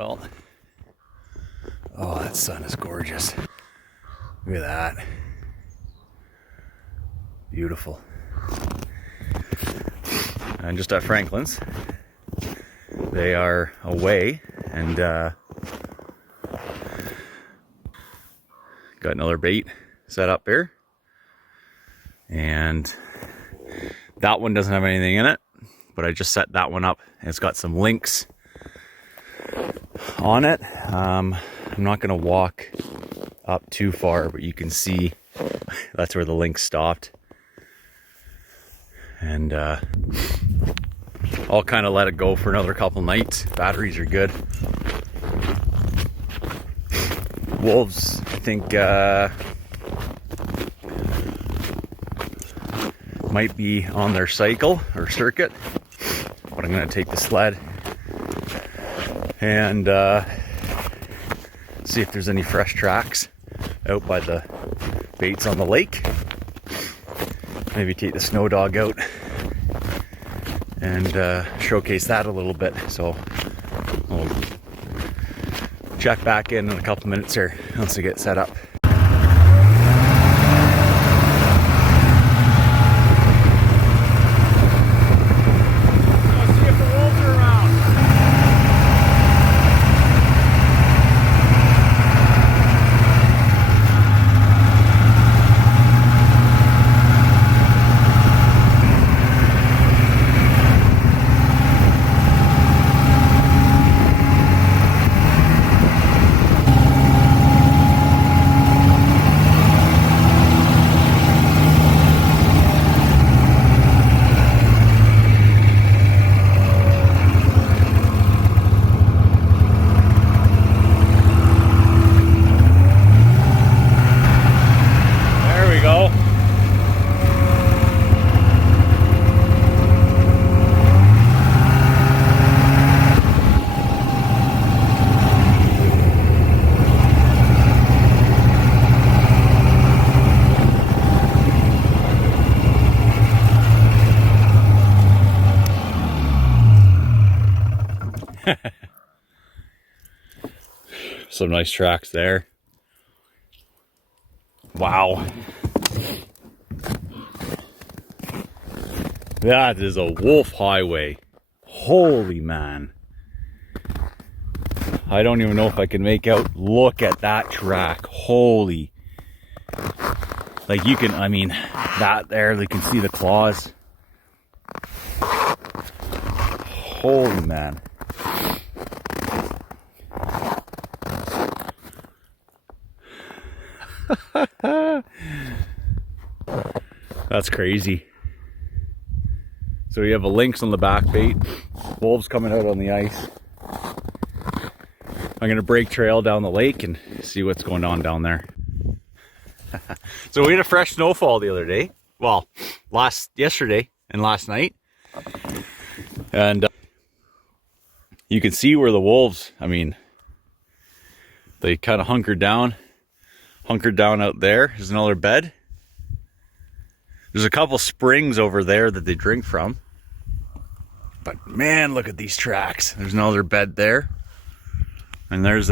Well, oh, that sun is gorgeous. Look at that. Beautiful. And just at Franklin's, they are away and got another bait set up here. And that one doesn't have anything in it, but I just set that one up. It's got some links on it. I'm not gonna walk up too far, but you can see that's where the link stopped. And I'll kind of let it go for another couple nights. Batteries are good. Wolves, I think, might be on their cycle or circuit, but I'm going to take the sled and see if there's any fresh tracks out by the baits on the lake. Maybe take the SNOWDOG out and showcase that a little bit. So I'll check back in a couple minutes here once I get set up. Some nice tracks there. Wow. That is a wolf highway. Holy man. I don't even know if I can make out. Look at that track. Holy. Like you can, I mean, that there, they can see the claws. Holy man. That's crazy. So you have a lynx on the back bait, wolves coming out on the ice. I'm gonna break trail down the lake and see what's going on down there. So we had a fresh snowfall the other day. Well, yesterday and last night. And you can see where the wolves, I mean, they kind of hunkered down out there. There's another bed. There's a couple springs over there that they drink from. But man, look at these tracks. There's another bed there. And there's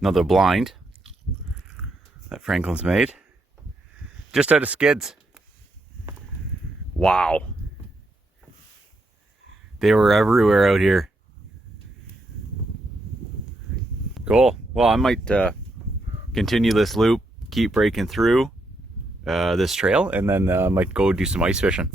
another blind that Franklin's made. Just out of skids. Wow. They were everywhere out here. Cool. Well, I might continue this loop, keep breaking through this trail, and then might go do some ice fishing.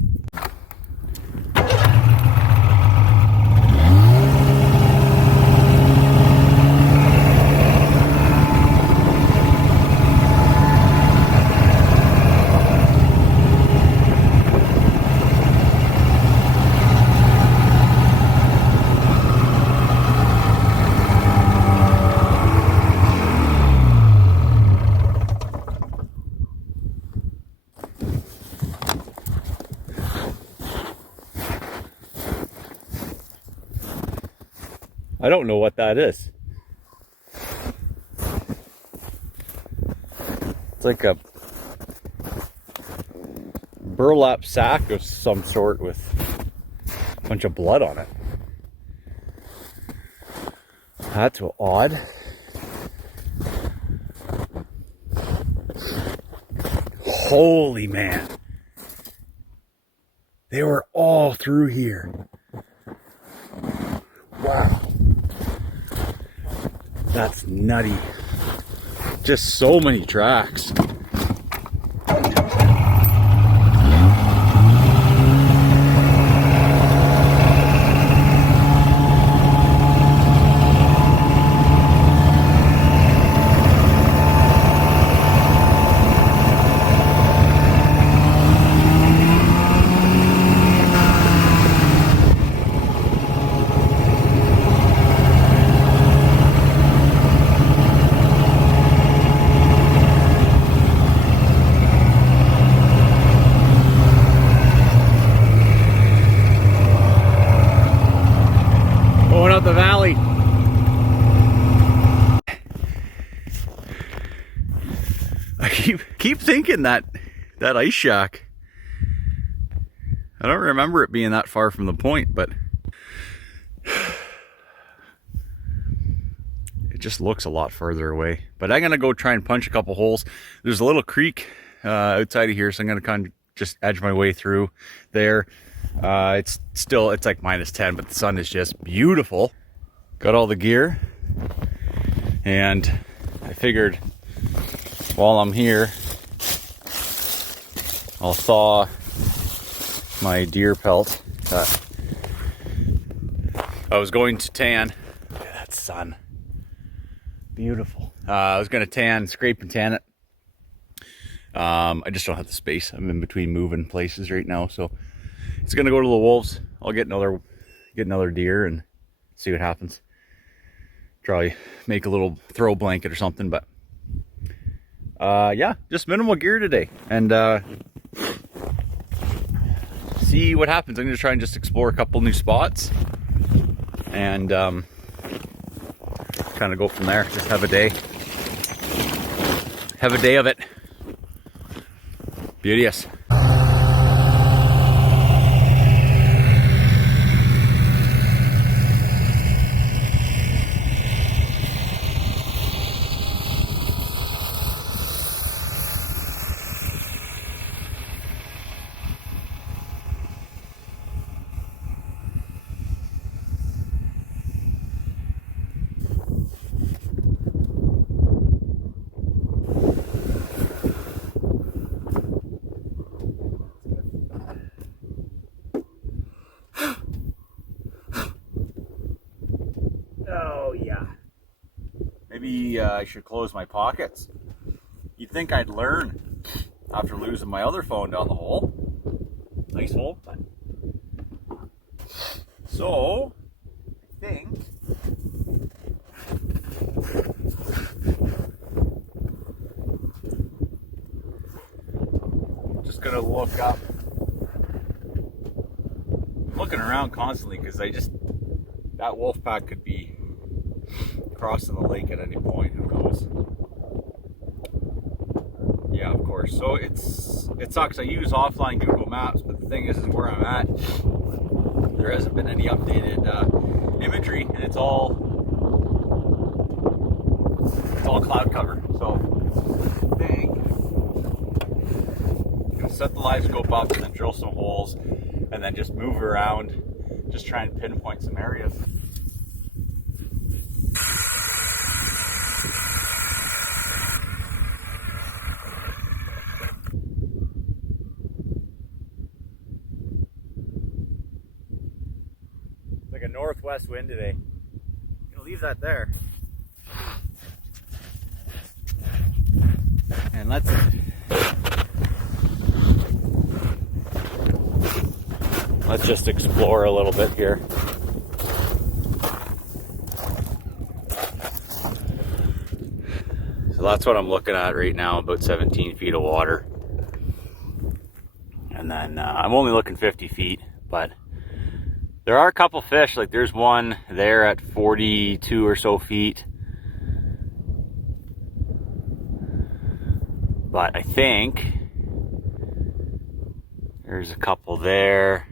I don't know what that is. It's like a burlap sack of some sort with a bunch of blood on it. That's odd. Holy man. They were all through here. Wow. That's nutty. Just so many tracks. Going up the valley. I keep thinking that ice shack. I don't remember it being that far from the point, but it just looks a lot further away. But I'm gonna go try and punch a couple holes. There's a little creek outside of here, so I'm gonna kind of just edge my way through there. It's like -10, but the sun is just beautiful. Got all the gear, and I figured while I'm here, I'll thaw my deer pelt. I was going to tan. Look at that sun. Beautiful. I was going to scrape and tan it. I just don't have the space. I'm in between moving places right now, so it's gonna go to the wolves. I'll get another deer and see what happens. Probably make a little throw blanket or something, but yeah, just minimal gear today, and see what happens. I'm gonna try and just explore a couple new spots and kind of go from there. Just have a day of it. Beauteous. Oh yeah. Maybe I should close my pockets. You'd think I'd learn after losing my other phone down the hole. Nice hole. So, I think I'm just gonna look up. I'm looking around constantly because that wolf pack could be crossing the lake at any point. Who knows? Yeah, of course. So it sucks. I use offline Google Maps, but the thing is where I'm at, there hasn't been any updated imagery, and it's all cloud cover. So I think I'm gonna set the live scope up and then drill some holes, and then just move around, just try and pinpoint some areas. It's like a northwest wind today. I'm gonna leave that there. And let's just explore a little bit here. So that's what I'm looking at right now, about 17 feet of water. And then I'm only looking 50 feet, but there are a couple fish. Like there's one there at 42 or so feet. But I think there's a couple there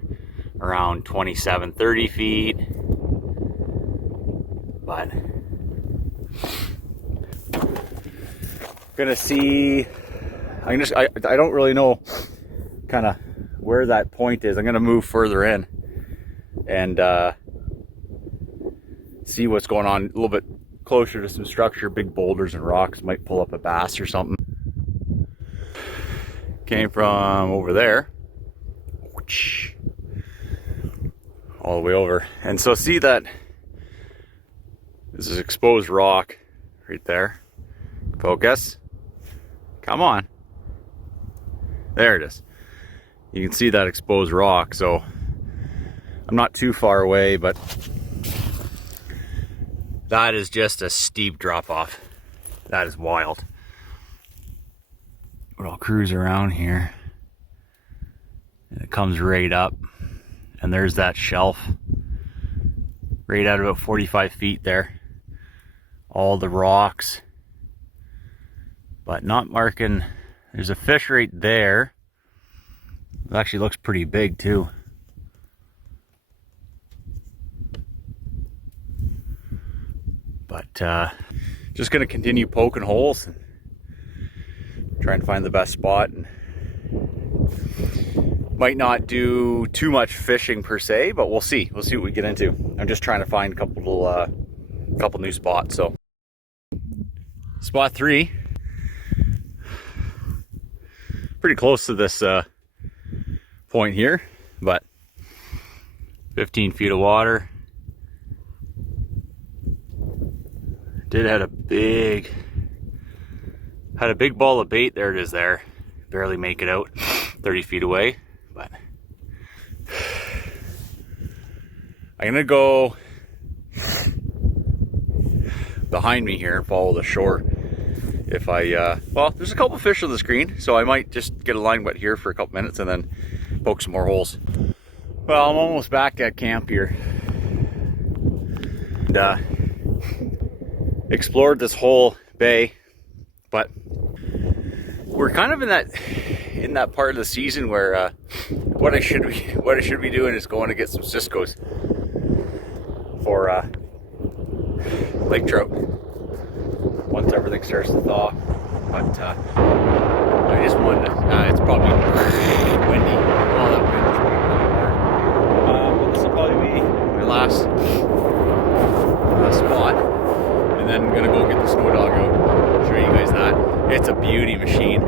around 27, 30 feet. But Gonna see, I don't really know kind of where that point is. I'm gonna move further in and see what's going on a little bit closer to some structure. Big boulders and rocks might pull up a bass or something. Came from over there all the way over, and so see that this is exposed rock right there. Focus. Come on. There it is. You can see that exposed rock, so I'm not too far away, but that is just a steep drop off. That is wild. But I'll cruise around here. And it comes right up. And there's that shelf. Right at about 45 feet there. All the rocks. But not marking. There's a fish right there. It actually looks pretty big too. But just gonna continue poking holes and trying to find the best spot. And might not do too much fishing per se, but we'll see. We'll see what we get into. I'm just trying to find a couple new spots. So spot 3. Pretty close to this point here, but 15 feet of water. Did had a big ball of bait. There it is there. Barely make it out 30 feet away, but I'm gonna go behind me here and follow the shore. If I, well, there's a couple fish on the screen, so I might just get a line wet here for a couple minutes and then poke some more holes. Well, I'm almost back at camp here. And, explored this whole bay, but we're kind of in that part of the season where what I should be doing is going to get some ciscos for lake trout once everything starts to thaw. But I just wanted to, it's probably windy. All that wind is pretty hard. But this will probably be my last spot, and then I'm gonna go get the SNOWDOG out, show you guys that. It's a beauty machine.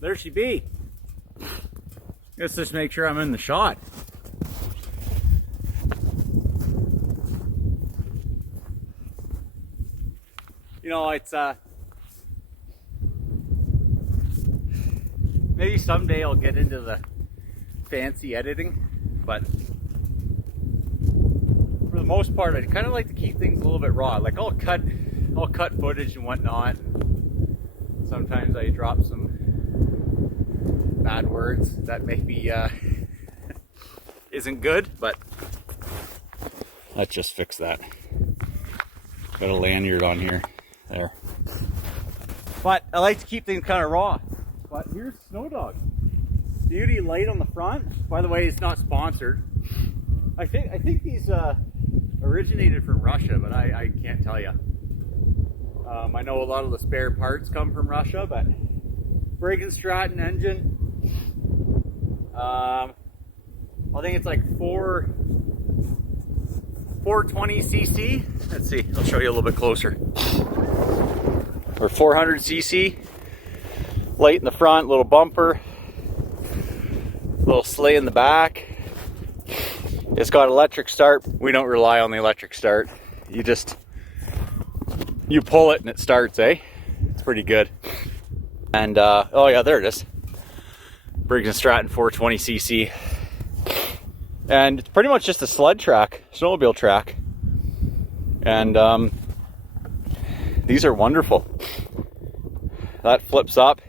There she be. Let's just make sure I'm in the shot. You know, it's maybe someday I'll get into the fancy editing, but for the most part I kind of like to keep things a little bit raw. Like I'll cut footage and whatnot. Sometimes I drop some bad words that maybe isn't good, but let's just fix that. Got a lanyard on here. There. But I like to keep things kind of raw. But here's SNOWDOG. Beauty light on the front. By the way, it's not sponsored. I think these originated from Russia, but I can't tell you. I know a lot of the spare parts come from Russia, but Briggs & Stratton engine. I think it's like 420cc. Let's see, I'll show you a little bit closer. Or 400cc. Light in the front, little bumper, little sleigh in the back. It's got electric start. We don't rely on the electric start. You pull it and it starts, eh? It's pretty good. And oh yeah, there it is. Briggs & Stratton 420cc. And it's pretty much just a sled track, snowmobile track. And these are wonderful. That flips up,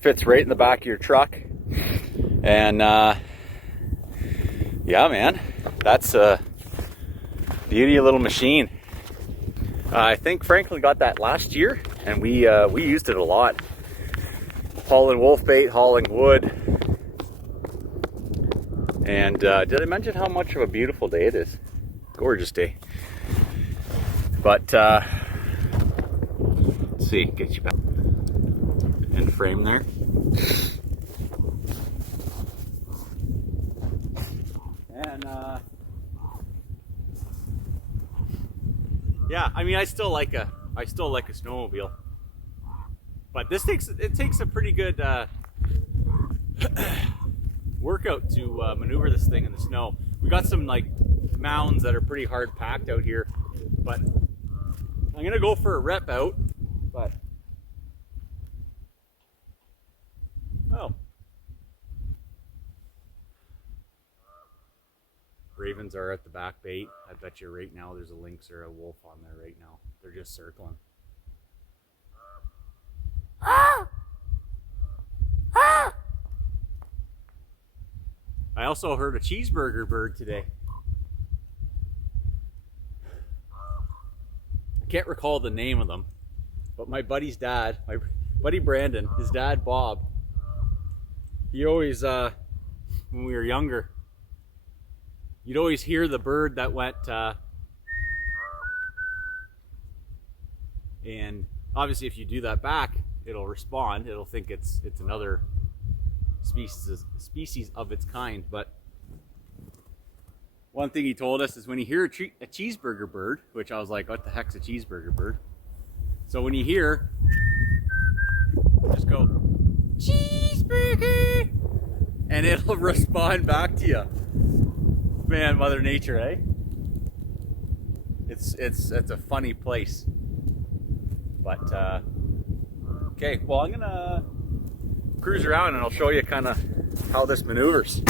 fits right in the back of your truck. And yeah, man, that's a beauty little machine. I think Franklin got that last year, and we used it a lot. Hauling wolf bait, hauling wood. And did I mention how much of a beautiful day it is? Gorgeous day. But let's see, get you back in frame there. And yeah, I mean, I still like a snowmobile, but it takes a pretty good workout to maneuver this thing in the snow. We got some like mounds that are pretty hard packed out here, but I'm gonna go for a rep out. But oh, ravens are at the back bait. I bet you right now there's a lynx or a wolf on there right now. They're just circling. Ah! Ah! I also heard a cheeseburger bird today. I can't recall the name of them, but my buddy's dad, my buddy Brandon, his dad Bob, he always, when we were younger, you'd always hear the bird that went, and obviously if you do that back, it'll respond. It'll think it's another species of its kind. But one thing he told us is when you hear a cheeseburger bird, which I was like, what the heck's a cheeseburger bird? So when you hear, just go, cheeseburger, and it'll respond back to you. Man, Mother Nature, eh? It's a funny place. But okay, well, I'm gonna cruise around and I'll show you kind of how this maneuvers.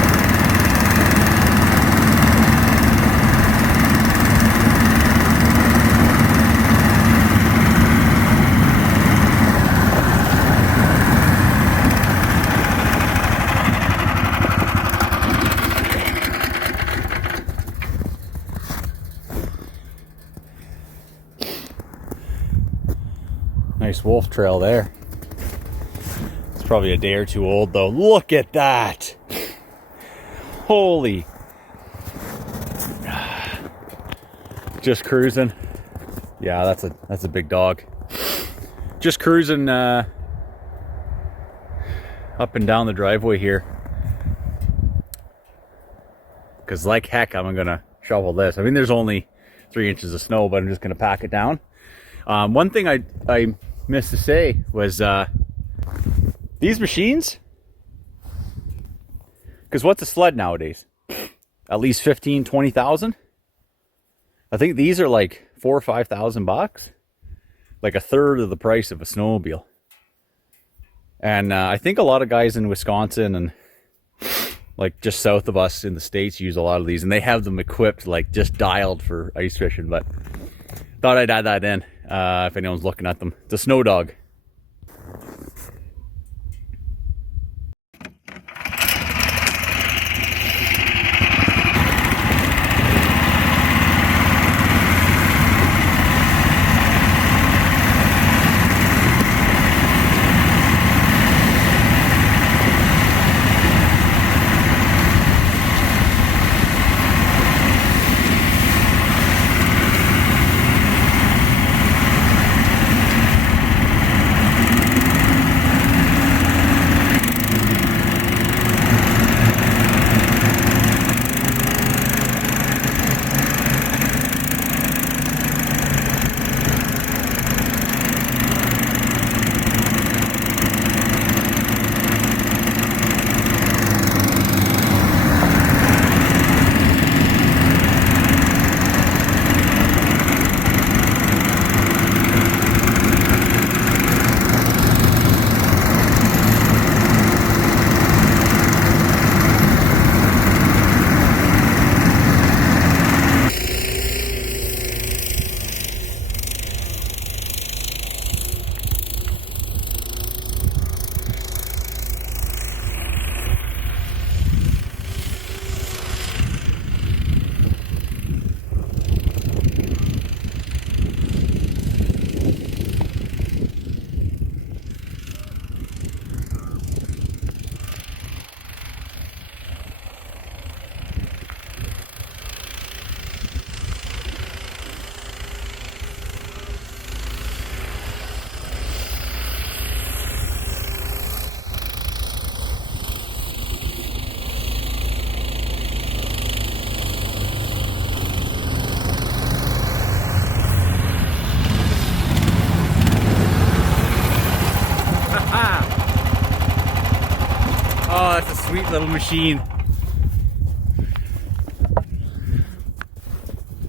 Nice wolf trail there. It's probably a day or two old though. Look at that. Holy. Just cruising. Yeah, that's a big dog. Just cruising up and down the driveway here. Cause like heck, I'm gonna shovel this. I mean, there's only 3 inches of snow, but I'm just gonna pack it down. One thing I missed to say was these machines, because what's a sled nowadays? At least 15, 20,000. I think these are like $4,000 or $5,000, like a third of the price of a snowmobile. And I think a lot of guys in Wisconsin and like just south of us in the States use a lot of these, and they have them equipped, like just dialed for ice fishing. But thought I'd add that in. If anyone's looking at them. It's a SNOWDOG. sweet little machine.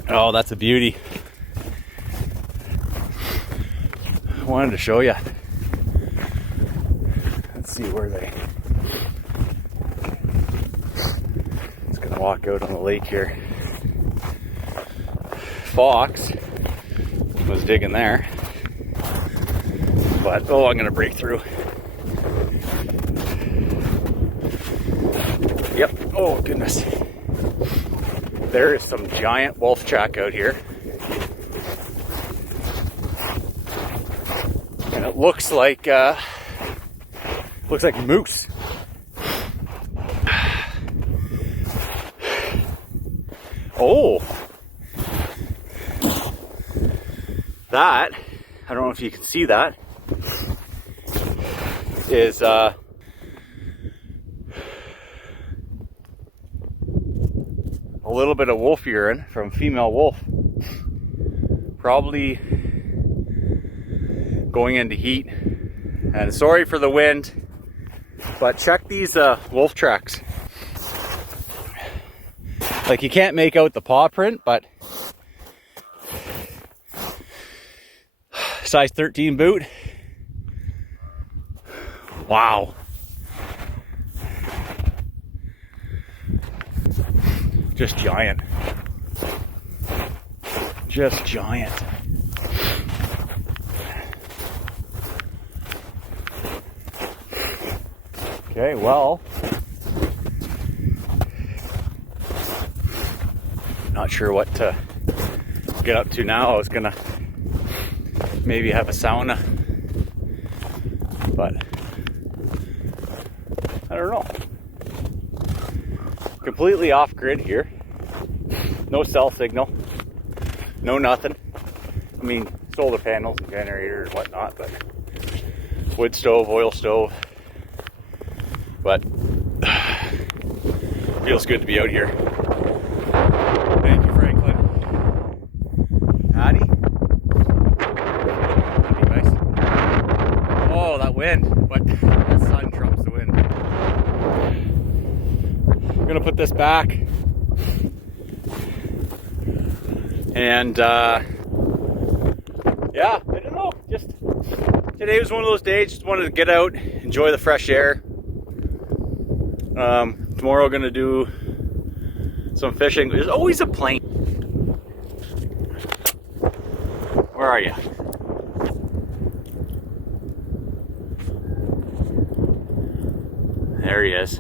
Oh, that's a beauty. I wanted to show you. Let's see where they... Just gonna walk out on the lake here. Fox was digging there. But, oh, I'm gonna break through. Yep, oh goodness. There is some giant wolf track out here. And it looks like moose. Oh, that, I don't know if you can see that, is a little bit of wolf urine from female wolf. Probably going into heat. And sorry for the wind, but check these wolf tracks. Like, you can't make out the paw print, but size 13 boot. Wow. Just giant. Just giant. Okay, well, not sure what to get up to now. I was gonna maybe have a sauna, but I don't know. Completely off grid here. No cell signal. No nothing. I mean, solar panels and generators and whatnot, but wood stove, oil stove. But feels good to be out here. Thank you, Franklin. Hattie? That'd be nice. Oh, that wind. But that sun trumps the wind. I'm gonna put this back. And yeah, I don't know. Just today was one of those days. Just wanted to get out, enjoy the fresh air. Tomorrow gonna do some fishing. There's always a plane. Where are you? There he is.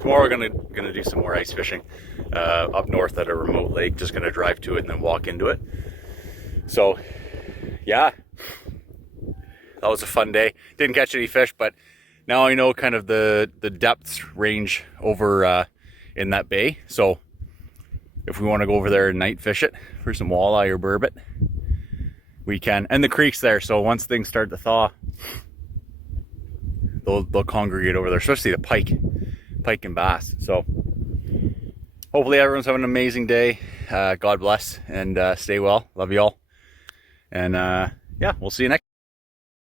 Tomorrow we're gonna do some more ice fishing up north at a remote lake. Just gonna drive to it and then walk into it. So yeah, that was a fun day. Didn't catch any fish, but now I know kind of the depths range over in that bay. So if we want to go over there and night fish it for some walleye or burbot, we can. And the creek's there, so once things start to thaw, they'll congregate over there, especially the pike and bass. So hopefully everyone's having an amazing day. God bless, and stay well. Love you all. And yeah, we'll see you next.